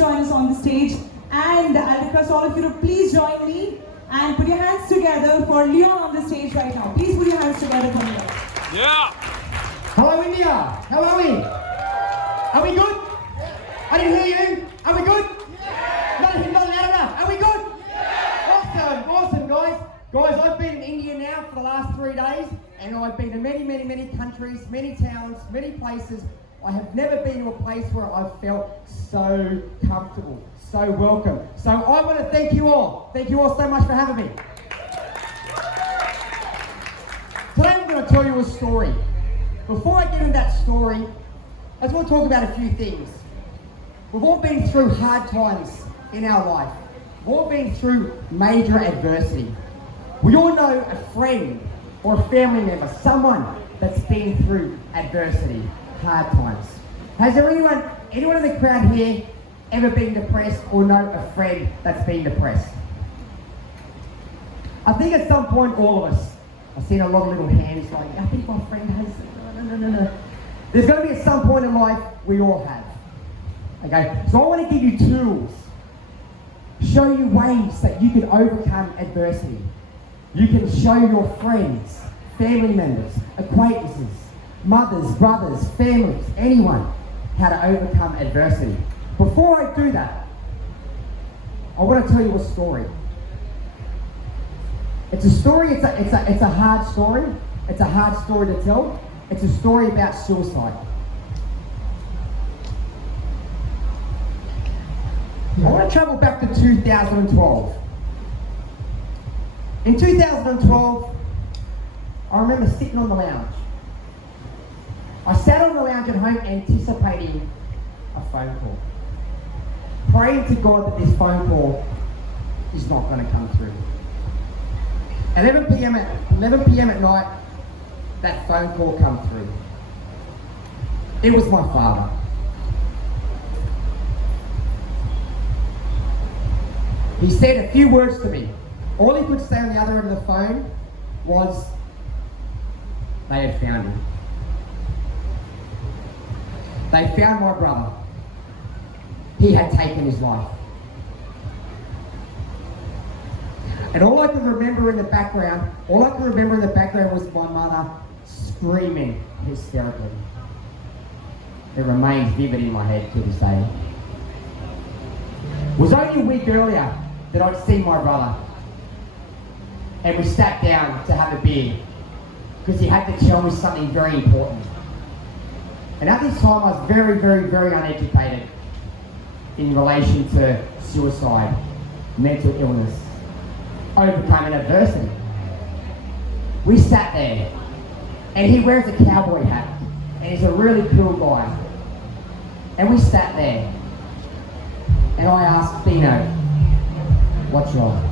join us on the stage. And I request all of you to please join me and put your hands together for Leon on the stage right now. Please put your hands together for Leon. Yeah. Hello, India. How are we? Are we good? I didn't hear you. Are we good? Not loud enough. Are we good? Awesome, guys. Guys, I've been in India now for the last 3 days, and I've been to many countries, many towns, many places. I have never been to a place where I've felt so comfortable, so welcome. So I want to thank you all. Thank you all so much for having me. Today I'm going to tell you a story. Before I get into that story, I just want to talk about a few things. We've all been through hard times in our life. We've all been through major adversity. We all know a friend or a family member, someone that's been through adversity, hard times. Has there anyone in the crowd here ever been depressed or know a friend that's been depressed? I think at some point all of us, I've seen a lot of little hands like, I think my friend has, no. There's going to be at some point in life we all have. Okay, so I want to give you tools, show you ways that you can overcome adversity. You can show your friends, family members, acquaintances, mothers, brothers, families, anyone, how to overcome adversity. Before I do that, I want to tell you a story. It's a story, it's a hard story. It's a hard story to tell. It's a story about suicide. I want to travel back to 2012. In 2012, I remember sitting on the lounge. I sat on the lounge at home anticipating a phone call. Praying to God that this phone call is not going to come through. 11 p.m. at night, that phone call come through. It was my father. He said a few words to me. All he could say on the other end of the phone was, they had found him. They found my brother. He had taken his life. And all I could remember in the background was my mother screaming hysterically. It remains vivid in my head to this day. It was only a week earlier that I'd seen my brother. And we sat down to have a beer because he had to tell me something very important. And at this time I was very uneducated in relation to suicide, mental illness, overcoming adversity. We sat there, and he wears a cowboy hat, and he's a really cool guy. And we sat there, and I asked Dino, what's wrong?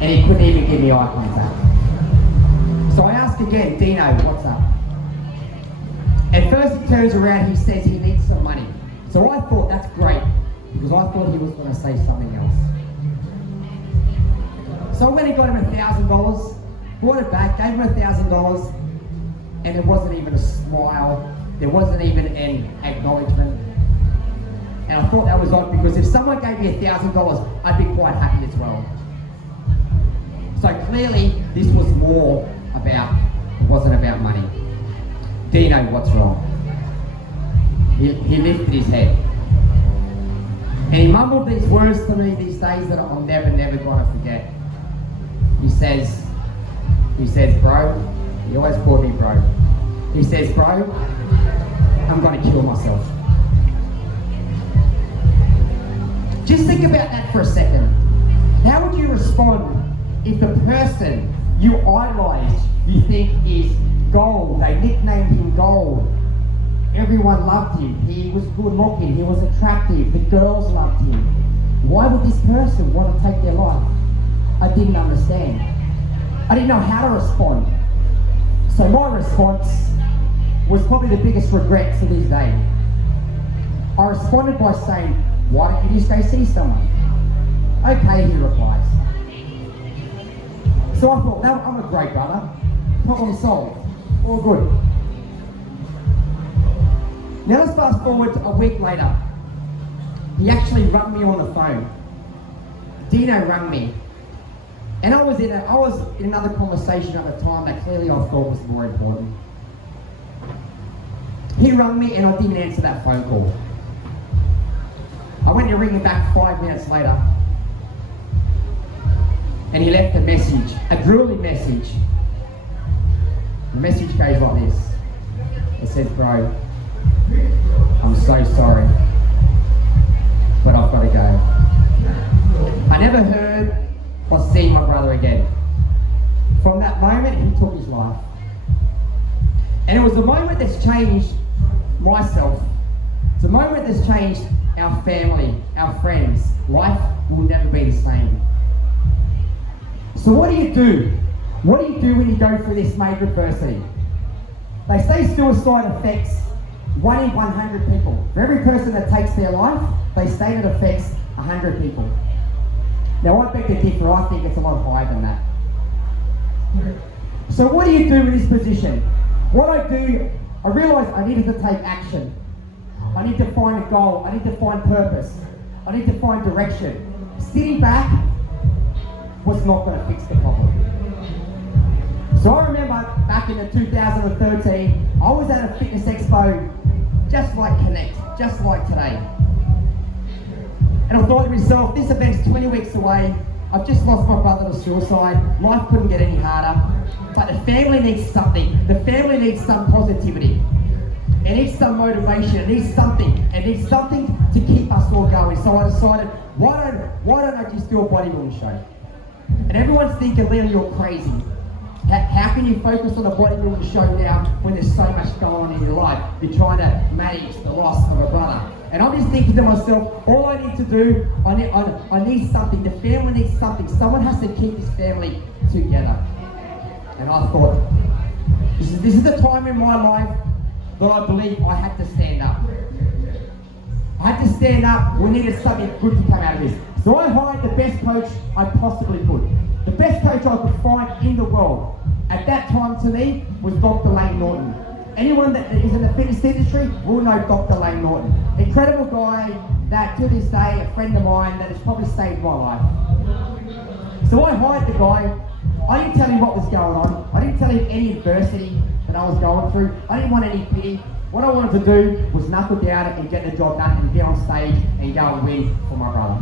And he couldn't even give me eye contact. So I asked again, Dino, what's up? At first he turns around, he says he needs some money. So I thought, that's great, because I thought he was going to say something else. So I went and got him $1,000, brought it back, gave him $1,000, and there wasn't even a smile, there wasn't even an acknowledgement. And I thought that was odd, because if someone gave me $1,000, I'd be quite happy as well. So clearly, this was more about, it wasn't about money. Dino, what's wrong? He lifted his head. And he mumbled these words to me these days that I'm never going to forget. He says, bro, he always called me bro. He says, bro, I'm going to kill myself. Just think about that for a second. How would you respond if the person you idolize, you think is gold? They nicknamed him Gold. Everyone loved him. He was good looking. He was attractive. The girls loved him. Why would this person want to take their life? I didn't understand. I didn't know how to respond. So my response was probably the biggest regret to this day. I responded by saying, why don't you just go see someone? Okay, he replies. So I thought, no, I'm a great brother. Problem solved. All good. Now let's fast forward to a week later. he actually rang me on the phone. Dino rang me. And I was in another conversation at the time that clearly I thought was more important. He rang me and I didn't answer that phone call. I went to ring him back 5 minutes later. And he left a message, a drooly message. The message goes like this. It says, bro, I'm so sorry, but I've got to go. I never heard or seen my brother again. From that moment, he took his life. And it was a moment that's changed myself. It's a moment that's changed our family, our friends. Life will never be the same. So what do you do? What do you do when you go through this major adversity? They say suicide affects 1 in 100 people. For every person that takes their life, they say it affects 100 people. Now I beg to differ, I think it's a lot higher than that. So what do you do in this position? What I do, I realised I needed to take action. I need to find a goal, I need to find purpose, I need to find direction. Sitting back was not going to fix the problem. So I remember back in 2013, I was at a fitness expo just like Connect, just like today. And I thought to myself, this event's 20 weeks away, I've just lost my brother to suicide, life couldn't get any harder, but the family needs something, the family needs some positivity. It needs some motivation, it needs something to keep us all going. So I decided, why don't I just do a bodybuilding show? And everyone's thinking, Leon, you're crazy. How can you focus on a bodybuilding show now when there's so much going on in your life? You're trying to manage the loss of a brother. And I'm just thinking to myself, all I need to do, I need something. The family needs something. Someone has to keep this family together. And I thought, this is the time in my life that I believe I had to stand up. I had to stand up. We needed something good to come out of this. So I hired the best coach I possibly could. The best coach I could find in the world. At that time to me was Dr. Layne Norton. Anyone that is in the fitness industry will know Dr. Layne Norton. Incredible guy that to this day, a friend of mine that has probably saved my life. So I hired the guy. I didn't tell him what was going on. I didn't tell him any adversity that I was going through. I didn't want any pity. What I wanted to do was knuckle down and get the job done and get on stage and go and win for my brother.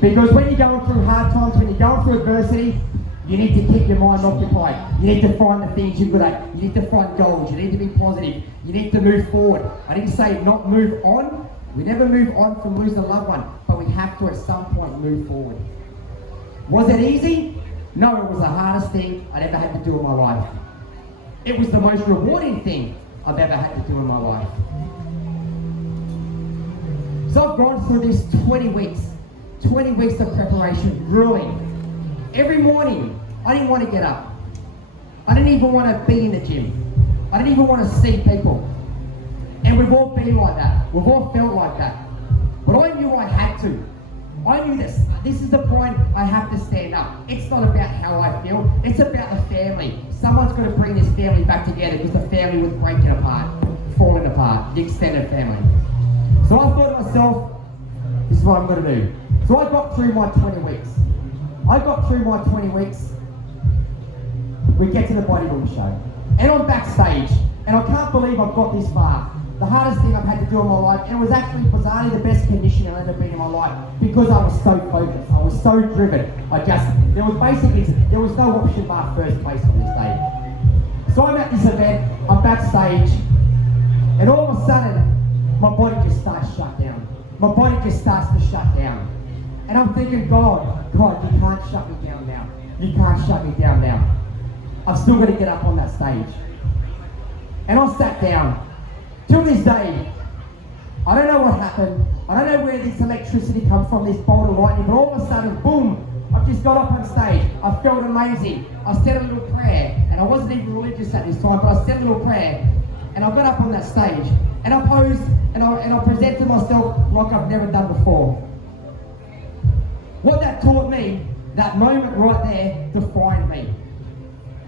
Because when you're going through hard times, when you're going through adversity, you need to keep your mind occupied. You need to find the things you're good at. You need to find goals. You need to be positive. You need to move forward. I didn't say not move on. We never move on from losing a loved one, but we have to at some point move forward. Was it easy? No, it was the hardest thing I'd ever had to do in my life. It was the most rewarding thing I've ever had to do in my life. So I've gone through this 20 weeks of preparation, grueling. Every morning, I didn't want to get up. I didn't even want to be in the gym. I didn't even want to see people. And we've all been like that. We've all felt like that. But I knew I had to. I knew this. This is the point I have to stand up. It's not about how I feel. It's about the family. Someone's got to bring this family back together because the family was breaking apart, falling apart, the extended family. So I thought to myself, this is what I'm going to do. So I got through my 20 weeks. We get to the bodybuilding show. And I'm backstage. And I can't believe I've got this far. The hardest thing I've had to do in my life. And it was actually bizarrely the best condition I've ever been in my life. Because I was so focused. I was so driven. There was no option but first place on this day. So I'm at this event. I'm backstage. And all of a sudden, my body just starts to shut down. My body just starts to shut down. And I'm thinking, God, you can't shut me down now. You can't shut me down now. I've still got to get up on that stage. And I sat down. Till this day, I don't know what happened. I don't know where this electricity comes from, this bolt of lightning, but all of a sudden, boom, I've just got up on stage. I felt amazing. I said a little prayer, and I wasn't even religious at this time, but I said a little prayer, and I got up on that stage, and I posed, and I presented myself like I've never done before. What that taught me, that moment right there, defined me.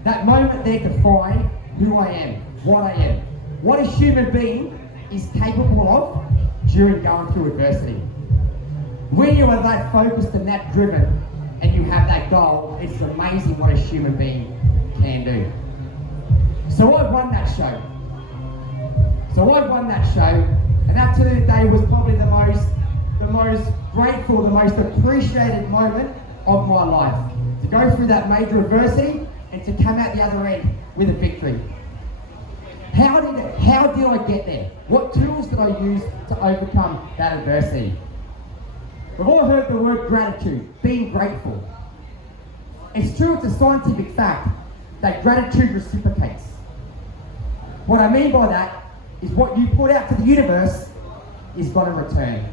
That moment there defined who I am, what I am. What a human being is capable of during going through adversity. When you are that focused and that driven and you have that goal, it's amazing what a human being can do. So I won that show. And that to the day was probably the most grateful, the most appreciated moment of my life. To go through that major adversity and to come out the other end with a victory. How did I get there? What tools did I use to overcome that adversity? We've all heard the word gratitude, being grateful. It's true, it's a scientific fact that gratitude reciprocates. What I mean by that is what you put out to the universe is going to return.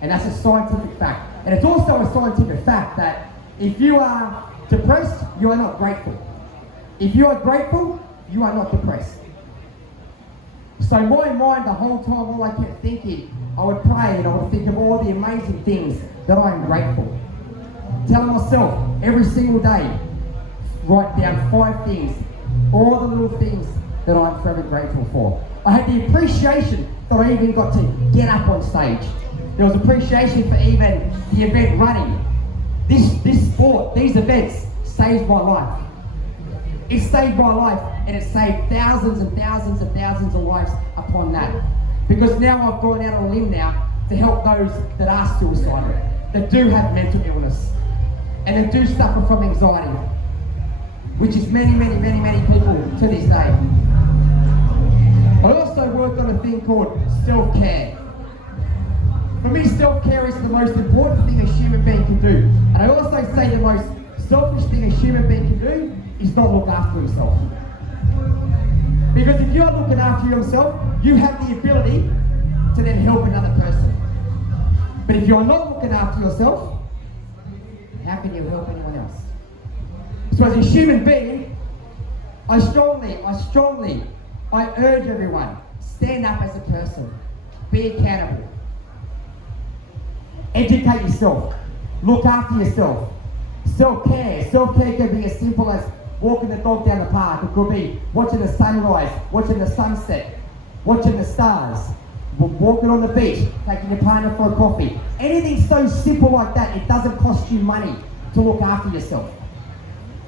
And that's a scientific fact. And it's also a scientific fact that if you are depressed, you are not grateful. If you are grateful, you are not depressed. So my mind the whole time, all I kept thinking, I would pray and I would think of all the amazing things that I am grateful. Telling myself every single day, write down 5 things, all the little things that I'm forever grateful for. I had the appreciation that I even got to get up on stage. There was appreciation for even the event running. This sport, these events saved my life. It saved my life, and it saved thousands and thousands and thousands of lives upon that. Because now I've gone out on a limb now to help those that are suicidal, that do have mental illness, and that do suffer from anxiety, which is many people to this day. I also worked on a thing called self-care. For me, self-care is the most important thing a human being can do. And I also say the most selfish thing a human being can do is not look after himself. Because if you're looking after yourself, you have the ability to then help another person. But if you're not looking after yourself, how can you help anyone else? So as a human being, I urge everyone, stand up as a person, be accountable, educate yourself, look after yourself. Self-care can be as simple as walking the dog down the park. It could be watching the sunrise, watching the sunset, watching the stars, walking on the beach, taking your partner for a coffee. Anything so simple like that, it doesn't cost you money to look after yourself.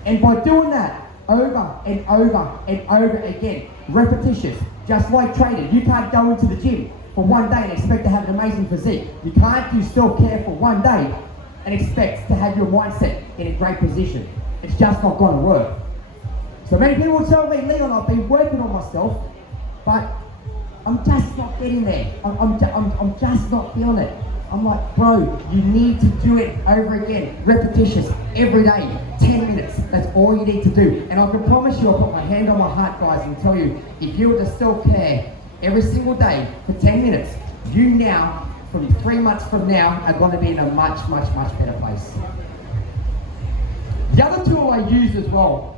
And by doing that over and over and over again, repetitious, just like training. You can't go into the gym for one day and expect to have an amazing physique. You can't do self-care for one day and expect to have your mindset in a great position. It's just not going to work. So many people tell me, Leon, I've been working on myself, but I'm just not getting there. I'm just not feeling it. I'm like, bro, you need to do it over again, repetitious, every day, 10 minutes. That's all you need to do. And I can promise you, I'll put my hand on my heart, guys, and tell you, if you were to self-care every single day for 10 minutes, you now, from 3 months from now, are going to be in a much better place. The other tool I use as well,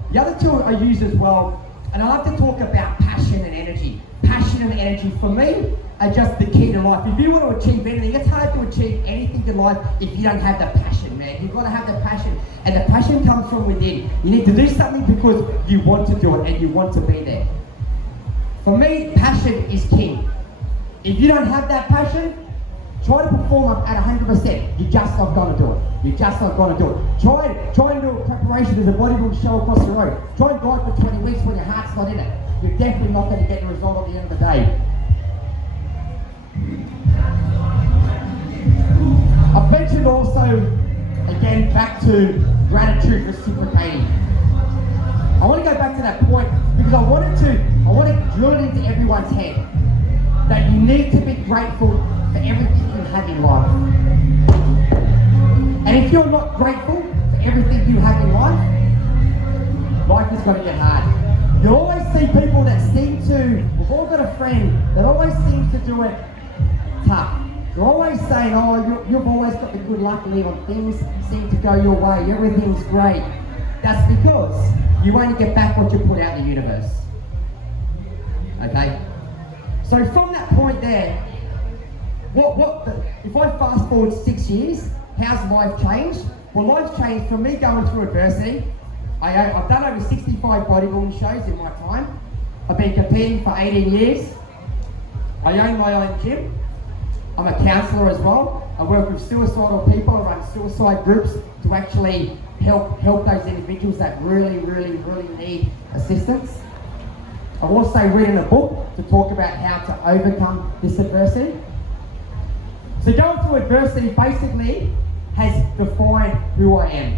and I like to talk about passion and energy. Passion and energy for me are just the key to life. If you want to achieve anything, it's hard to achieve anything in life if you don't have the passion, man. You've got to have the passion, and the passion comes from within. You need to do something because you want to do it and you want to be there. For me, passion is key. If you don't have that passion, try to perform at 100%. You're just not going to do it. You're just not going to do it. Try and do a preparation as a bodybuilding show across the road. Try and diet for 20 weeks when your heart's not in it. You're definitely not going to get the result at the end of the day. I've mentioned also, again, back to gratitude reciprocating. I want to go back to that point because I want to drill it into everyone's head that you need to be grateful for everything you have in life. And if you're not grateful for everything you have in life is going to get hard. You'll always see people that seem to, we've all got a friend that always seems to do it tough. You're always saying, oh, you've always got the good luck, Leon. Things seem to go your way. Everything's great. That's because you only get back what you put out in the universe. Okay? So from that point there, if I fast forward 6 years, how's life changed? Well, life's changed from me going through adversity. I've done over 65 bodybuilding shows in my time. I've been competing for 18 years. I own my own gym. I'm a counsellor as well. I work with suicidal people. I run suicide groups to actually help those individuals that really need assistance. I've also written a book to talk about how to overcome this adversity. So going through adversity basically has defined who I am.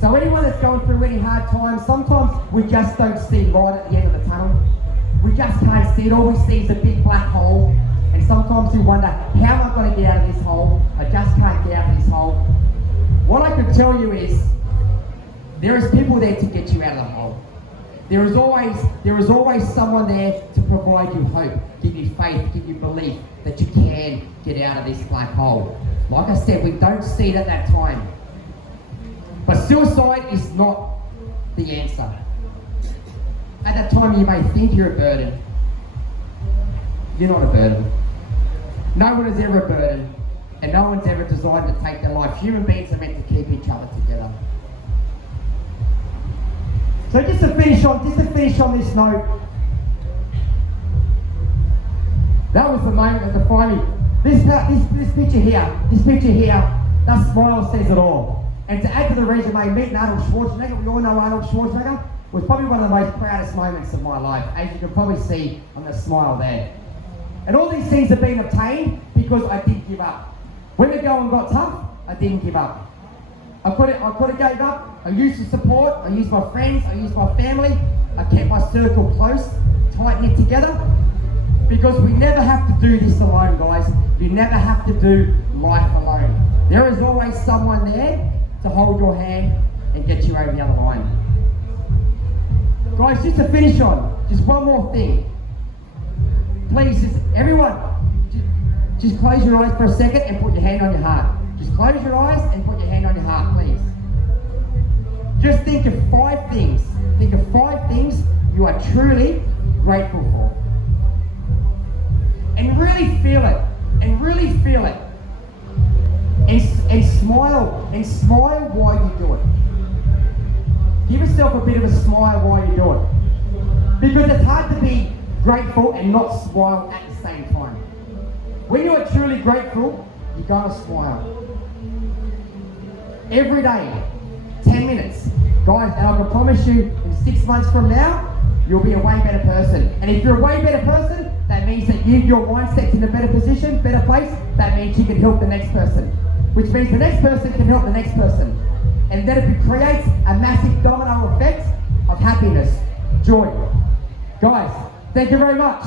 So anyone that's going through any hard times, sometimes we just don't see light at the end of the tunnel. We just can't see it. All we see is a big black hole. And sometimes we wonder, how am I going to get out of this hole? I just can't get out of this hole. What I could tell you is, there is people there to get you out of the hole. There is always someone there to provide you hope, give you faith, give you belief that you can get out of this black hole. Like I said, we don't see it at that time. But suicide is not the answer. At that time you may think you're a burden. You're not a burden. No one is ever a burden, and no one's ever designed to take their life. Human beings are meant to keep each other together. So just to finish on this note, that was the moment that defined me. This picture here, that smile says it all. And to add to the resume, meeting Arnold Schwarzenegger, we all know Arnold Schwarzenegger, was probably one of the most proudest moments of my life, as you can probably see on the smile there. And all these things have been obtained because I didn't give up. When the going got tough, I didn't give up. I could have gave up. I used the support, I used my friends, I used my family. I kept my circle close, tight knit together. Because we never have to do this alone, guys. You never have to do life alone. There is always someone there to hold your hand and get you over the other line. Guys, just to finish on, just one more thing. Please, everyone, just close your eyes for a second and put your hand on your heart. Just close your eyes and put your hand on your heart, please. Just think of 5 things. Think of 5 things you are truly grateful for. And really feel it. And really feel it. And smile while you do it. Give yourself a bit of a smile while you do it. Because it's hard to be grateful and not smile at the same time. When you are truly grateful, you're going to smile. Every day, 10 minutes. Guys, and I can promise you, in 6 months from now, you'll be a way better person. And if you're a way better person, that means that your mindset's in a better position, better place. That means you can help the next person. Which means the next person can help the next person. And then it creates a massive domino effect of happiness, joy. Guys, thank you very much.